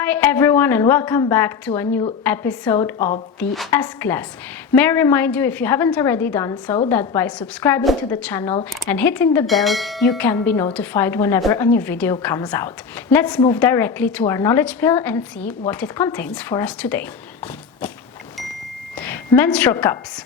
Hi everyone and welcome back to a new episode of the S-Class. May I remind you, if you haven't already done so, that by subscribing to the channel and hitting the bell, you can be notified whenever a new video comes out. Let's move directly to our knowledge pill and see what it contains for us today. Menstrual cups.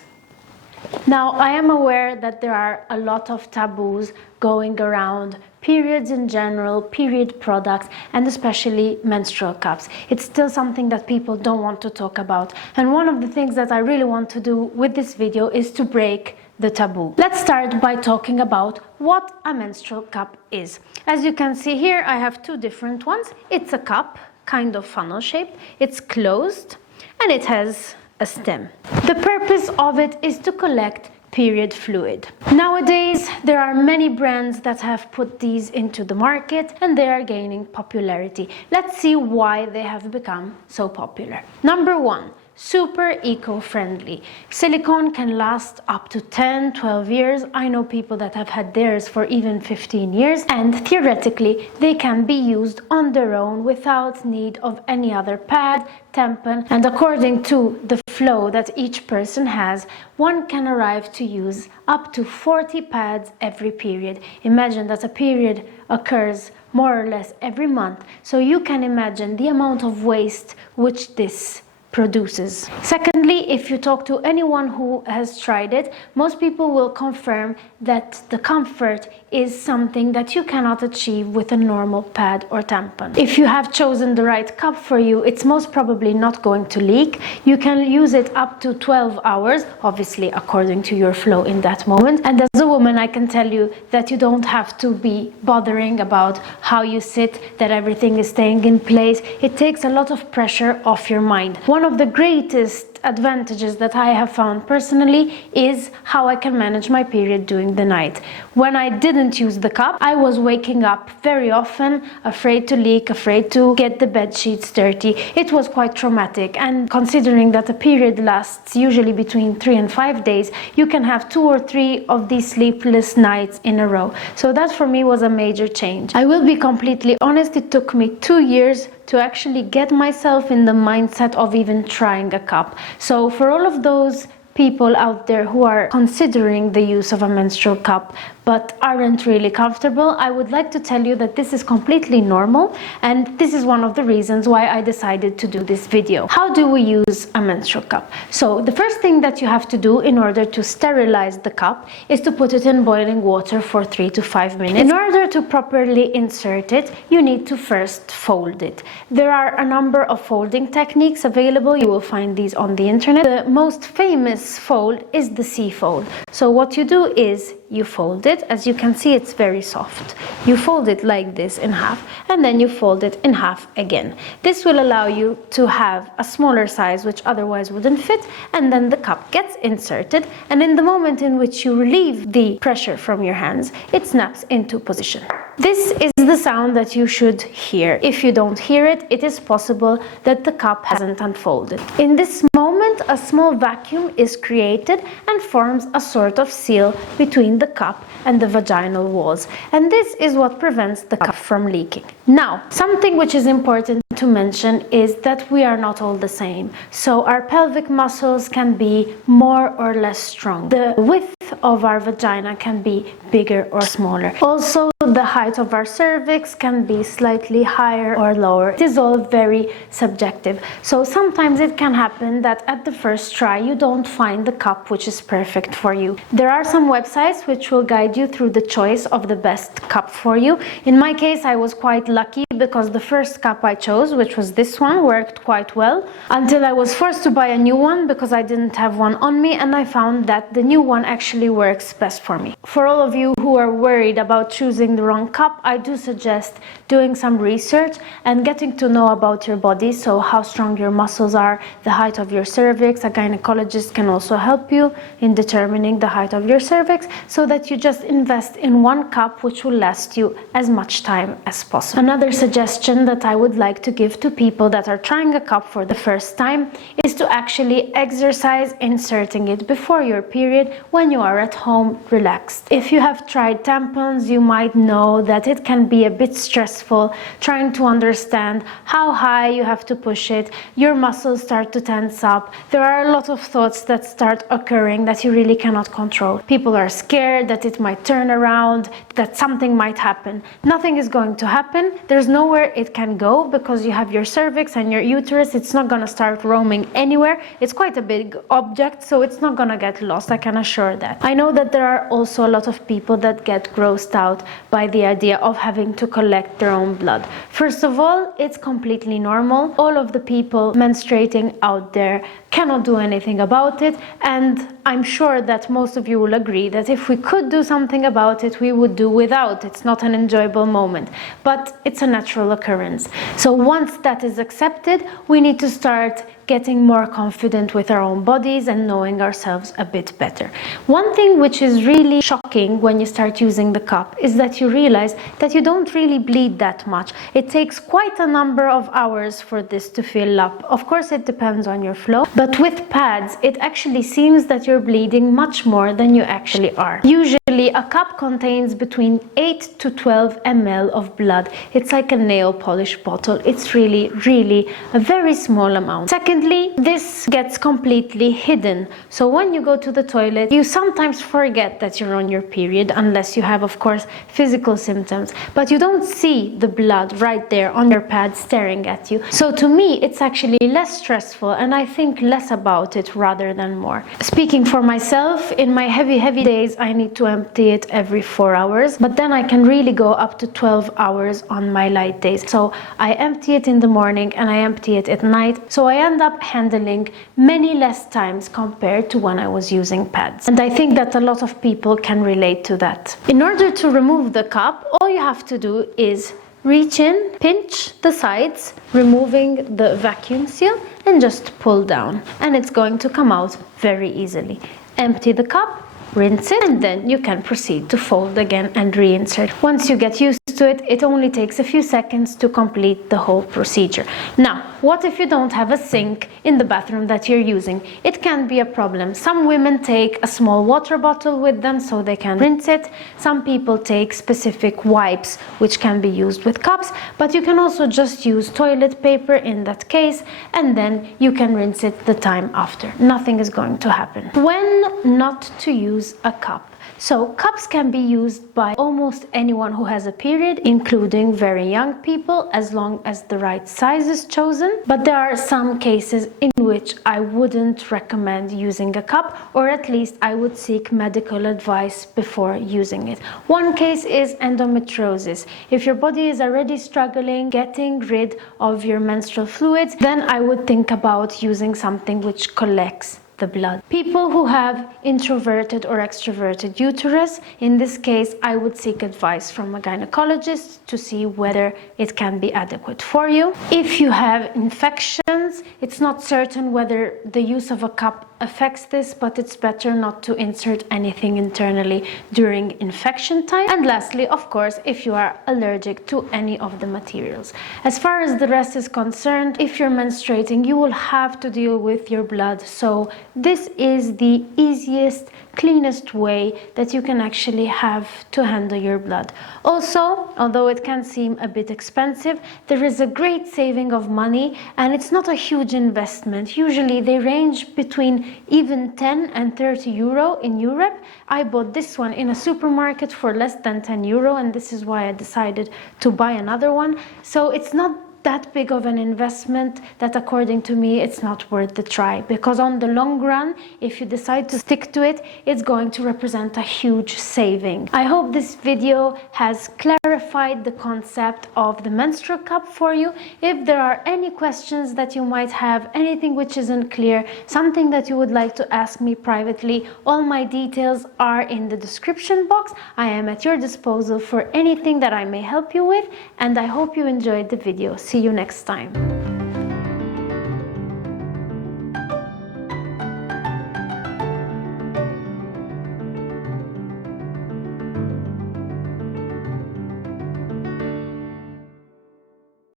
Now, I am aware that there are a lot of taboos going around periods in general, period products, and especially menstrual cups. It's still something that people don't want to talk about. And one of the things that I really want to do with this video is to break the taboo. Let's start by talking about what a menstrual cup is. As you can see here, I have two different ones. It's a cup, kind of funnel shape. It's closed and it has a stem. The purpose of it is to collect period fluid. Nowadays, there are many brands that have put these into the market and they are gaining popularity. Let's see why they have become so popular. Number one, super eco-friendly. Silicone can last up to 10-12 years. I know people that have had theirs for even 15 years, and theoretically they can be used on their own without need of any other pad, tampon, and according to the flow that each person has, one can arrive to use up to 40 pads every period. Imagine that a period occurs more or less every month, so you can imagine the amount of waste which this produces. Secondly, if you talk to anyone who has tried it, most people will confirm that the comfort is something that you cannot achieve with a normal pad or tampon. If you have chosen the right cup for you, it's most probably not going to leak. You can use it up to 12 hours, obviously according to your flow in that moment. And as a woman, I can tell you that you don't have to be bothering about how you sit, that everything is staying in place. It takes a lot of pressure off your mind. One of the greatest advantages that I have found personally is how I can manage my period during the night. When I didn't use the cup, I was waking up very often, afraid to leak, afraid to get the bed sheets dirty. It was quite traumatic, and considering that a period lasts usually between 3 and 5 days, you can have 2 or 3 of these sleepless nights in a row. So that for me was a major change. I will be completely honest, it took me 2 years to actually get myself in the mindset of even trying a cup. So for all of those people out there who are considering the use of a menstrual cup but aren't really comfortable, I would like to tell you that this is completely normal, and this is one of the reasons why I decided to do this video. How do we use a menstrual cup? So the first thing that you have to do in order to sterilize the cup is to put it in boiling water for 3 to 5 minutes. In order to properly insert it, you need to first fold it. There are a number of folding techniques available. You will find these on the internet. The most famous fold is the C-fold. So what you do is you fold it. As you can see, it's very soft. You fold it like this in half, and then you fold it in half again. This will allow you to have a smaller size which otherwise wouldn't fit, and then the cup gets inserted, and in the moment in which you relieve the pressure from your hands, it snaps into position. This is the sound that you should hear. If you don't hear it, it is possible that the cup hasn't unfolded. In this moment, a small vacuum is created and forms a sort of seal between the cup and the vaginal walls. And this is what prevents the cup from leaking. Now, something which is important to mention is that we are not all the same. So our pelvic muscles can be more or less strong. The width of our vagina can be bigger or smaller. Also, the height of our cervix can be slightly higher or lower. It is all very subjective. So sometimes it can happen that at the first try you don't find the cup which is perfect for you. There are some websites which will guide you through the choice of the best cup for you. In my case, I was quite lucky because the first cup I chose, which was this one, worked quite well until I was forced to buy a new one because I didn't have one on me, and I found that the new one actually works best for me. For all of you who are worried about choosing the wrong cup, I do suggest doing some research and getting to know about your body, so how strong your muscles are, the height of your cervix. A gynecologist can also help you in determining the height of your cervix, so that you just invest in one cup which will last you as much time as possible. Another suggestion that I would like to give to people that are trying a cup for the first time is to actually exercise inserting it before your period when you are at home relaxed. If you have tried tampons, you might know that it can be a bit stressful trying to understand how high you have to push it. Your muscles start to tense up. There are a lot of thoughts that start occurring that you really cannot control. People are scared that it might turn around, that something might happen. Nothing is going to happen. There's nowhere it can go because you have your cervix and your uterus. It's not going to start roaming anywhere. It's quite a big object, so it's not going to get lost, I can assure that. I know that there are also a lot of people that get grossed out by the idea of having to collect their own blood. First of all, it's completely normal. All of the people menstruating out there cannot do anything about it, and I'm sure that most of you will agree that if we could do something about it, we would do without. It's not an enjoyable moment, but it's a natural occurrence. So once that is accepted, we need to start getting more confident with our own bodies and knowing ourselves a bit better. One thing which is really shocking when you start using the cup is that you realize that you don't really bleed that much. It takes quite a number of hours for this to fill up. Of course, it depends on your flow, but with pads, it actually seems that you're bleeding much more than you actually are. Usually, a cup contains between 8 to 12 ml of blood. It's like a nail polish bottle. It's really, really a very small amount. Secondly, this gets completely hidden. So when you go to the toilet, you sometimes forget that you're on your period, unless you have, of course, physical symptoms. But you don't see the blood right there on your pad staring at you. So to me, it's actually less stressful, and I think less about it rather than more. Speaking for myself, in my heavy days, I need to empty it every 4 hours, but then I can really go up to 12 hours on my light days. So I empty it in the morning and I empty it at night. So I end up handling many less times compared to when I was using pads. And I think that a lot of people can relate to that. In order to remove the cup, all you have to do is reach in, pinch the sides, removing the vacuum seal, and just pull down. And it's going to come out very easily. Empty the cup, rinse it, and then you can proceed to fold again and reinsert. Once you get used to it, it only takes a few seconds to complete the whole procedure. Now, what if you don't have a sink in the bathroom that you're using? It can be a problem. Some women take a small water bottle with them so they can rinse it. Some people take specific wipes which can be used with cups, but you can also just use toilet paper in that case, and then you can rinse it the time after. Nothing is going to happen. When not to use a cup. So cups can be used by almost anyone who has a period, including very young people, as long as the right size is chosen. But there are some cases in which I wouldn't recommend using a cup, or at least I would seek medical advice before using it. One case is endometriosis. If your body is already struggling getting rid of your menstrual fluids, then I would think about using something which collects the blood. People who have introverted or extroverted uterus, in this case, I would seek advice from a gynecologist to see whether it can be adequate for you. If you have infections, it's not certain whether the use of a cup affects this, but it's better not to insert anything internally during infection time. And lastly, of course, if you are allergic to any of the materials. As far as the rest is concerned, if you're menstruating, you will have to deal with your blood. So this is the easiest, cleanest way that you can actually have to handle your blood. Also, although it can seem a bit expensive, there is a great saving of money, and it's not a huge investment. Usually they range between even 10 and 30 euro in Europe. I bought this one in a supermarket for less than 10 euro, and this is why I decided to buy another one. So it's not that big of an investment that, according to me, it's not worth the try, because on the long run, if you decide to stick to it, it's going to represent a huge saving. I hope this video has clarified the concept of the menstrual cup for you. If there are any questions that you might have, anything which isn't clear, something that you would like to ask me privately, all my details are in the description box. I am at your disposal for anything that I may help you with, and I hope you enjoyed the video. See you next time.